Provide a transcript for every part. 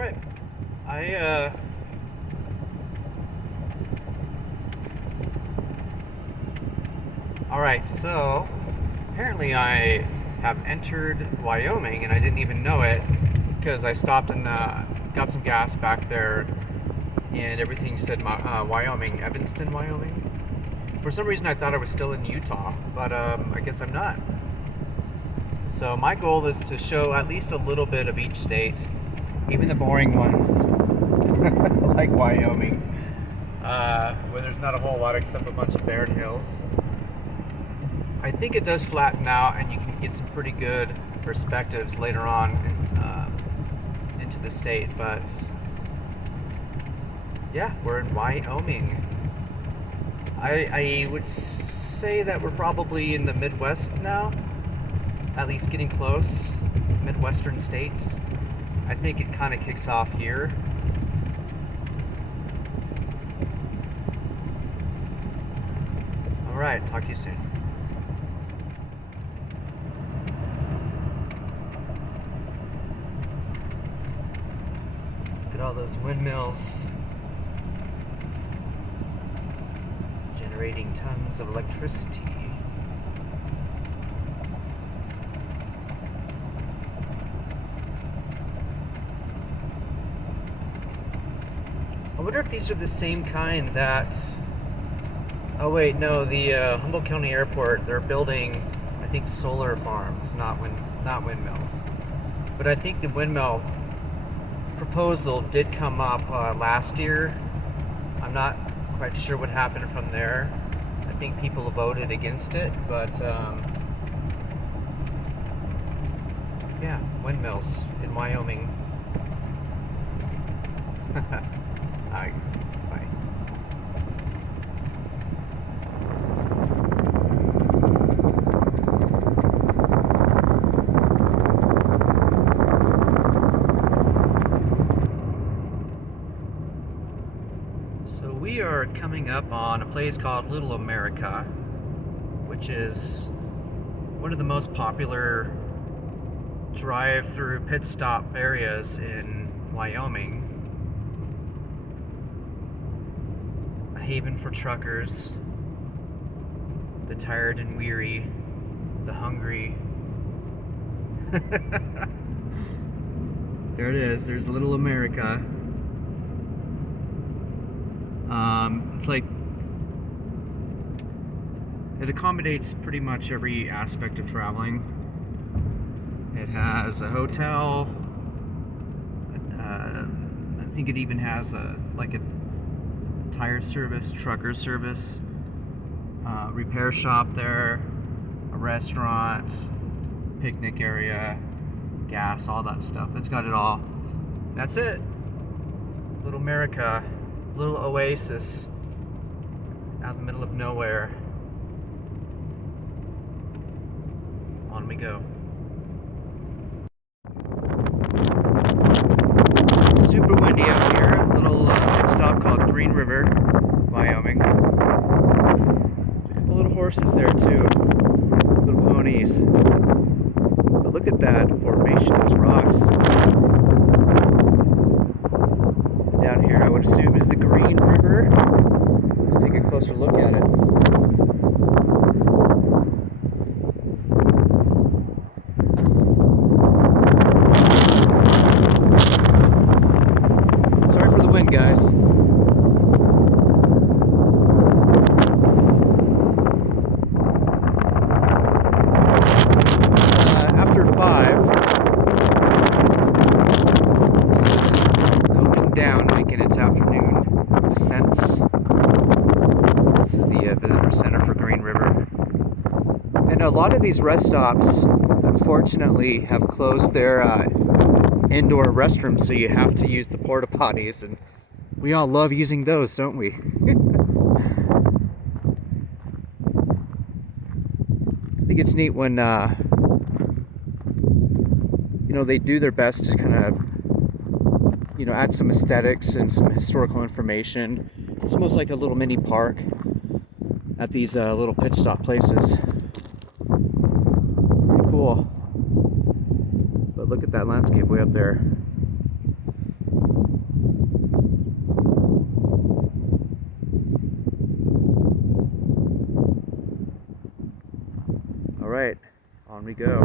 Alright. I, Alright, so apparently I have entered Wyoming and I didn't even know it because I stopped and got some gas back there and everything said Wyoming, Evanston, Wyoming. For some reason I thought I was still in Utah, but I guess I'm not. So my goal is to show at least a little bit of each state, even the boring ones, like Wyoming, where there's not a whole lot except a bunch of barren hills. I think it does flatten out and you can get some pretty good perspectives later on into the state, but yeah, we're in Wyoming. I would say that we're probably in the Midwest now, at least getting close, Midwestern states. I think it kind of kicks off here. All right, talk to you soon. Look at all those windmills generating tons of electricity. I wonder if these are the same kind that... Oh wait, no, the Humboldt County Airport, they're building, I think, solar farms, not windmills. But I think the windmill proposal did come up last year. I'm not quite sure what happened from there. I think people voted against it, but yeah, windmills in Wyoming. Bye. So we are coming up on a place called Little America, which is one of the most popular drive-through pit stop areas in Wyoming. A haven for truckers, the tired and weary, the hungry. There it is, there's Little America. It's like, it accommodates pretty much every aspect of traveling. It has a hotel, I think it even has a tire service, trucker service, repair shop there, a restaurant, picnic area, gas, all that stuff. It's got it all. That's it. Little America, little oasis out in the middle of nowhere. On we go. Super windy out here. A little pit stop called Green River, Wyoming. A couple little horses there too. Little ponies. But look at that formation, those rocks. Down here, I would assume, is the Green River. Let's take a closer look at it. Sorry for the wind, guys. After 5, the sun is going down, making its afternoon descent. This is the visitor center for Green River. And a lot of these rest stops, unfortunately, have closed their indoor restrooms, so you have to use the porta potties, and we all love using those, don't we? I think it's neat when you know, they do their best to kind of, you know, add some aesthetics and some historical information. It's almost like a little mini park at these little pit stop places. Pretty cool. But look at that landscape way up there. right, on we go.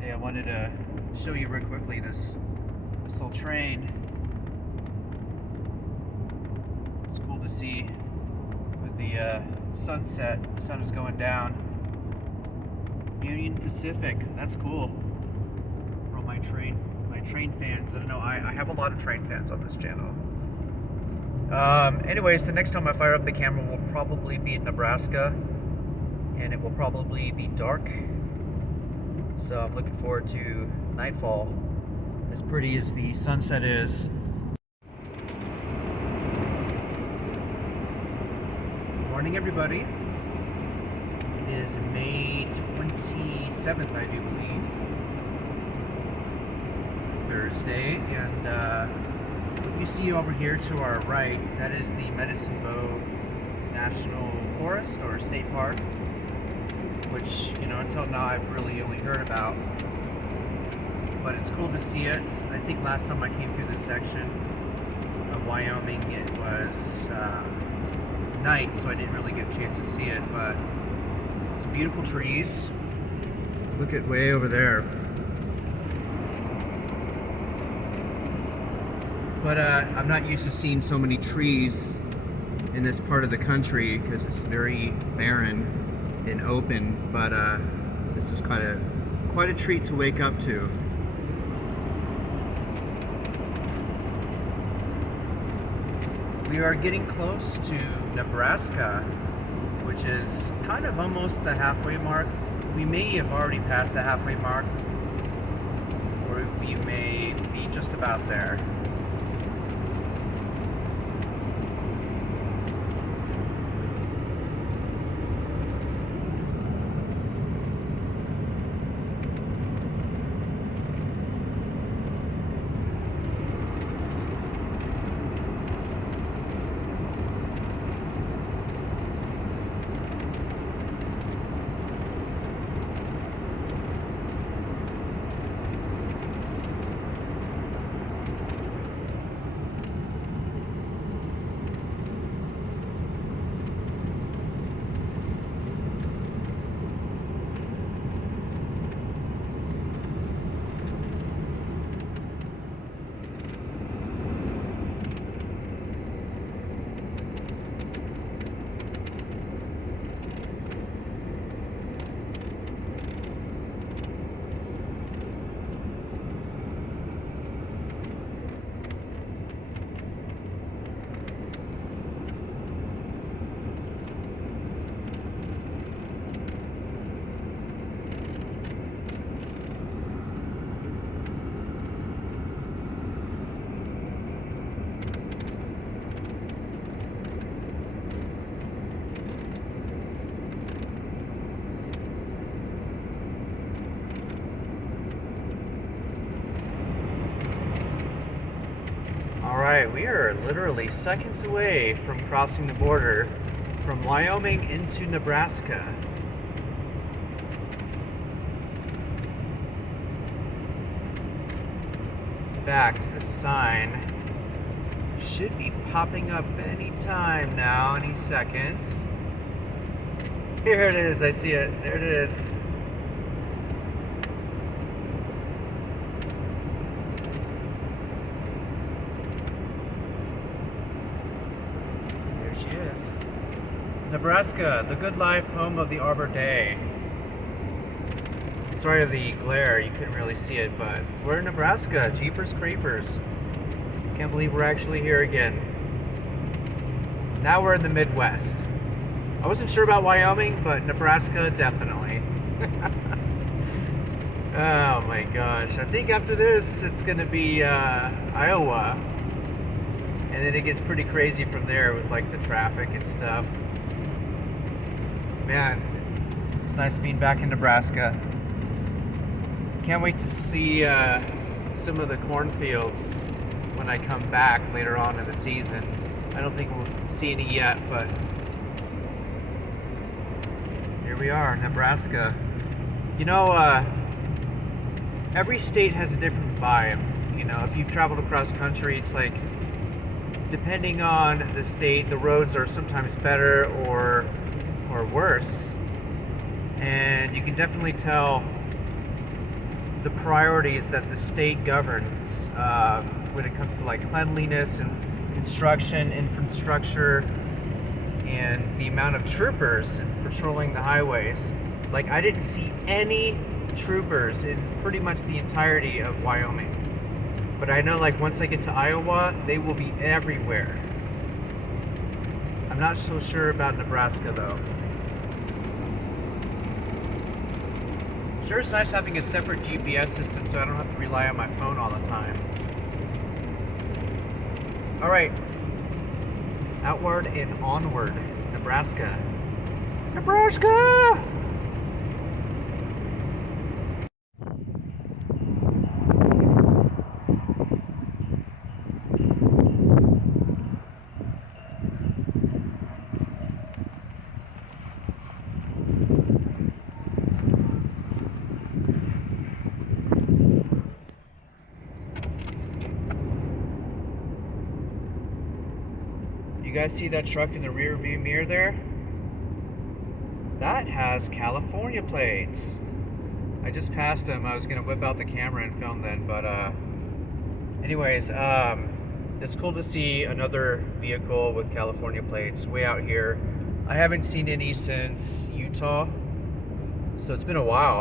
Hey, I wanted to show you real quickly this little train. It's cool to see with the sunset. The sun is going down. Union Pacific. That's cool. For all my train fans. I don't know. I have a lot of train fans on this channel. Anyways, the next time I fire up the camera will probably be in Nebraska, and it will probably be dark. So I'm looking forward to nightfall. As pretty as the sunset is. Morning, everybody. It is May 27th, I do believe. Thursday, and what you see over here to our right, that is the Medicine Bow National Forest or State Park, which, you know, until now I've really only heard about. But it's cool to see it. I think last time I came through this section of Wyoming, it was night, so I didn't really get a chance to see it, but some beautiful trees. Look at way over there. But I'm not used to seeing so many trees in this part of the country because it's very barren and open, but this is quite a treat to wake up to. We are getting close to Nebraska, which is kind of almost the halfway mark. We may have already passed the halfway mark, or we may be just about there. Alright, we are literally seconds away from crossing the border from Wyoming into Nebraska. In fact, the sign should be popping up any time now, any seconds. Here it is, I see it. There it is. Nebraska, the good life, home of the Arbor Day. Sorry of the glare, you couldn't really see it, but we're in Nebraska. Jeepers creepers. Can't believe we're actually here again. Now we're in the Midwest. I wasn't sure about Wyoming, but Nebraska, definitely. Oh my gosh. I think after this, it's going to be Iowa. And then it gets pretty crazy from there with like the traffic and stuff. Man, it's nice being back in Nebraska. Can't wait to see some of the cornfields when I come back later on in the season. I don't think we'll see any yet, but here we are, Nebraska. You know, every state has a different vibe. You know, if you've traveled across country, it's like depending on the state, the roads are sometimes better or worse. And you can definitely tell the priorities that the state governs when it comes to like cleanliness and construction, infrastructure, and the amount of troopers patrolling the highways. Like, I didn't see any troopers in pretty much the entirety of Wyoming. But I know, like, once I get to Iowa, they will be everywhere. I'm not so sure about Nebraska, though. Sure, it's nice having a separate GPS system so I don't have to rely on my phone all the time. All right. Outward and onward. Nebraska. Nebraska! You guys see that truck in the rear view mirror there? That has California plates. I just passed him. I was gonna whip out the camera and film then, but anyways, it's cool to see another vehicle with California plates way out here. I haven't seen any since Utah, so it's been a while.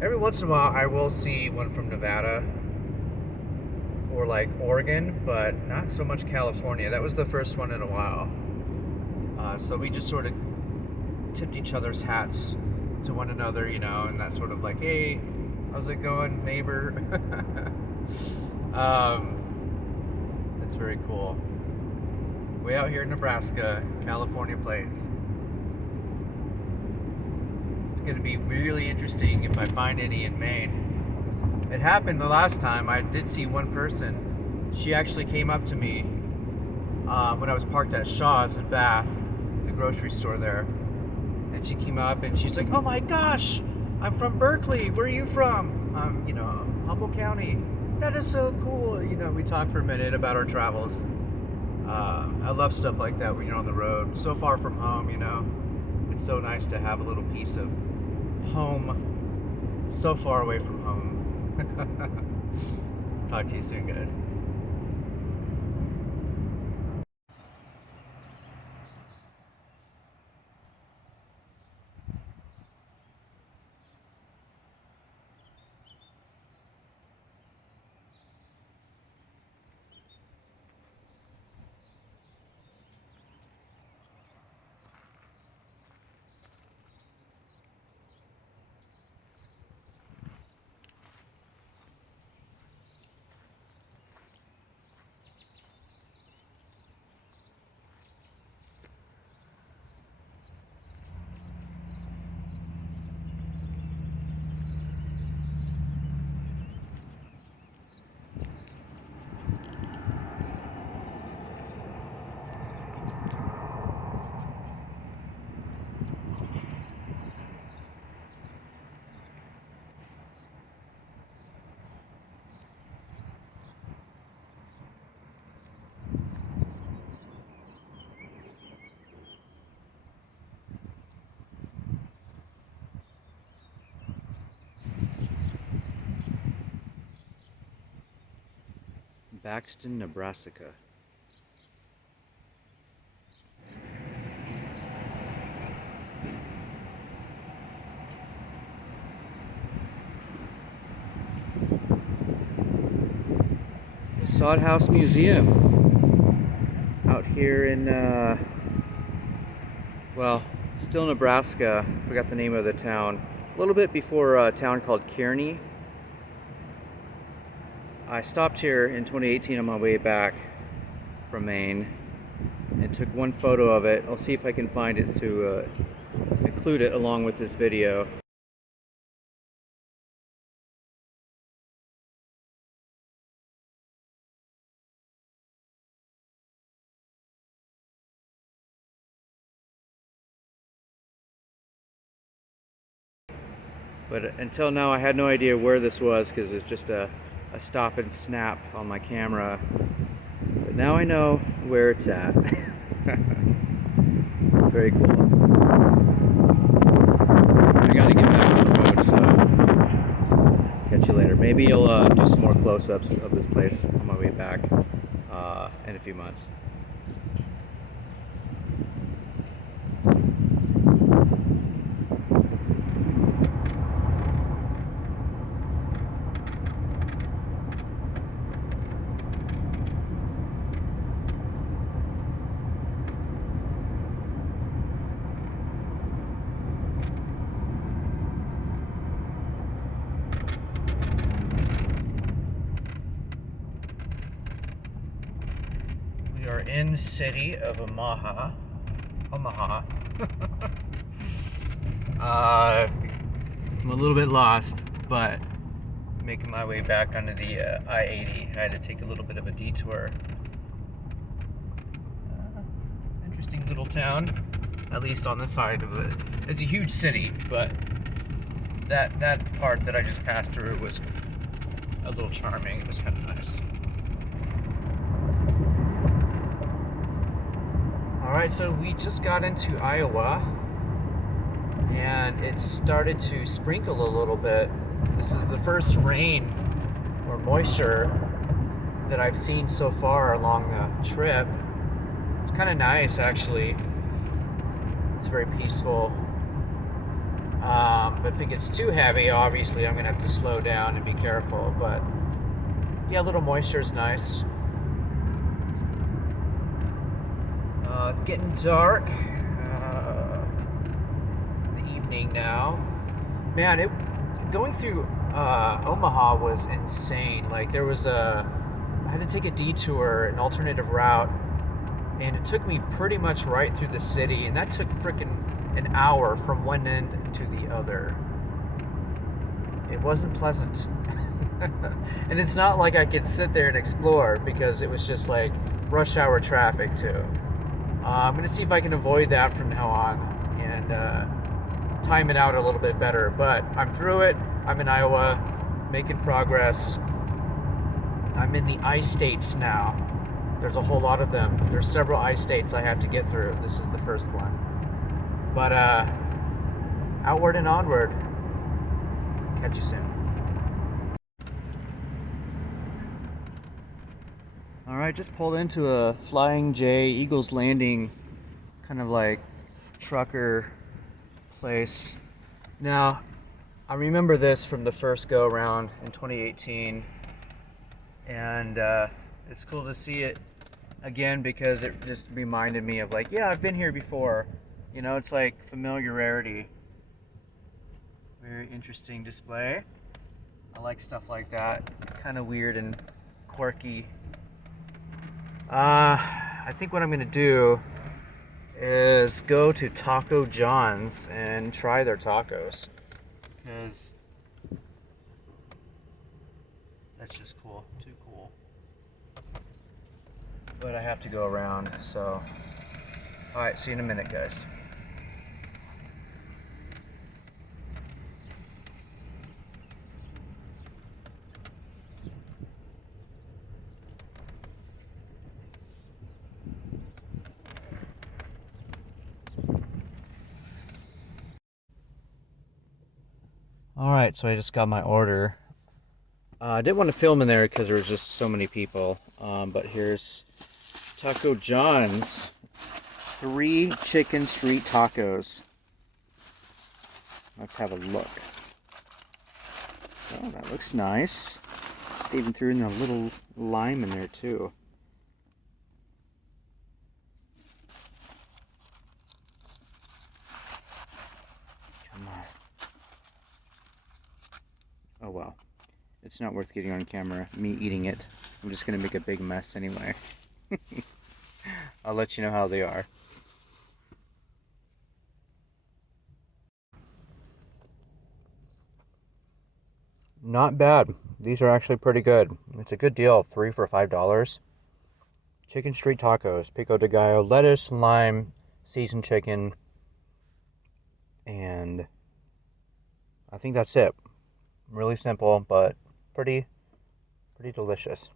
Every once in a while I will see one from Nevada or like Oregon, but not so much California. That was the first one in a while. So we just sort of tipped each other's hats to one another, you know, and that sort of like, hey, how's it going, neighbor? That's very cool. Way out here in Nebraska, California plates. It's going to be really interesting if I find any in Maine. It happened the last time. I did see one person. She actually came up to me when I was parked at Shaw's in Bath, the grocery store there. And she came up and she's like, oh my gosh, I'm from Berkeley. Where are you from? You know, Humboldt County. That is so cool. You know, we talked for a minute about our travels. I love stuff like that when you're on the road, so far from home, you know. It's so nice to have a little piece of home so far away from home. Talk to you soon, guys. Baxton, Nebraska. Sod House Museum out here in, well, still Nebraska. Forgot the name of the town. A little bit before a town called Kearney. I stopped here in 2018 on my way back from Maine and took one photo of it. I'll see if I can find it to include it along with this video. But until now I had no idea where this was because it was just a stop and snap on my camera. now I know where it's at. Very cool. I gotta get back on the road, so catch you later. Maybe I'll do some more close-ups of this place on my way back in a few months. We are in the city of Omaha. I'm a little bit lost, but making my way back onto the I-80. I had to take a little bit of a detour. Interesting little town, at least on this side of it. It's a huge city, but that part that I just passed through was a little charming. It was kind of nice. Alright, so we just got into Iowa, and it started to sprinkle a little bit. This is the first rain or moisture that I've seen so far along the trip. It's kind of nice, actually. It's very peaceful. But if it gets too heavy, obviously I'm going to have to slow down and be careful. But yeah, a little moisture is nice. Getting dark. The evening now. Man, going through Omaha was insane. Like I had to take a detour, an alternative route, and it took me pretty much right through the city, and that took freaking an hour from one end to the other. It wasn't pleasant. And it's not like I could sit there and explore, because it was just like rush hour traffic too. I'm going to see if I can avoid that from now on and time it out a little bit better. But I'm through it. I'm in Iowa, making progress. I'm in the I-states now. There's a whole lot of them. There's several I-states I have to get through. This is the first one. But outward and onward. Catch you soon. Alright, just pulled into a Flying J Eagles Landing kind of like trucker place. Now, I remember this from the first go around in 2018, and it's cool to see it again because it just reminded me of, like, yeah, I've been here before. You know, it's like familiarity. Very interesting display. I like stuff like that. Kind of weird and quirky. I think what I'm gonna do is go to Taco John's and try their tacos, because that's just cool, too cool. But I have to go around, so alright, see you in a minute, guys. Alright, so I just got my order. I didn't want to film in there because there was just so many people. But here's Taco John's 3 chicken street tacos. Let's have a look. Oh, that looks nice. They even threw in a little lime in there too. Come on. Oh well. It's not worth getting on camera, me eating it. I'm just gonna make a big mess anyway. I'll let you know how they are. Not bad. These are actually pretty good. It's a good deal. 3 for $5. Chicken street tacos, pico de gallo, lettuce, lime, seasoned chicken, and I think that's it. Really simple, but pretty delicious.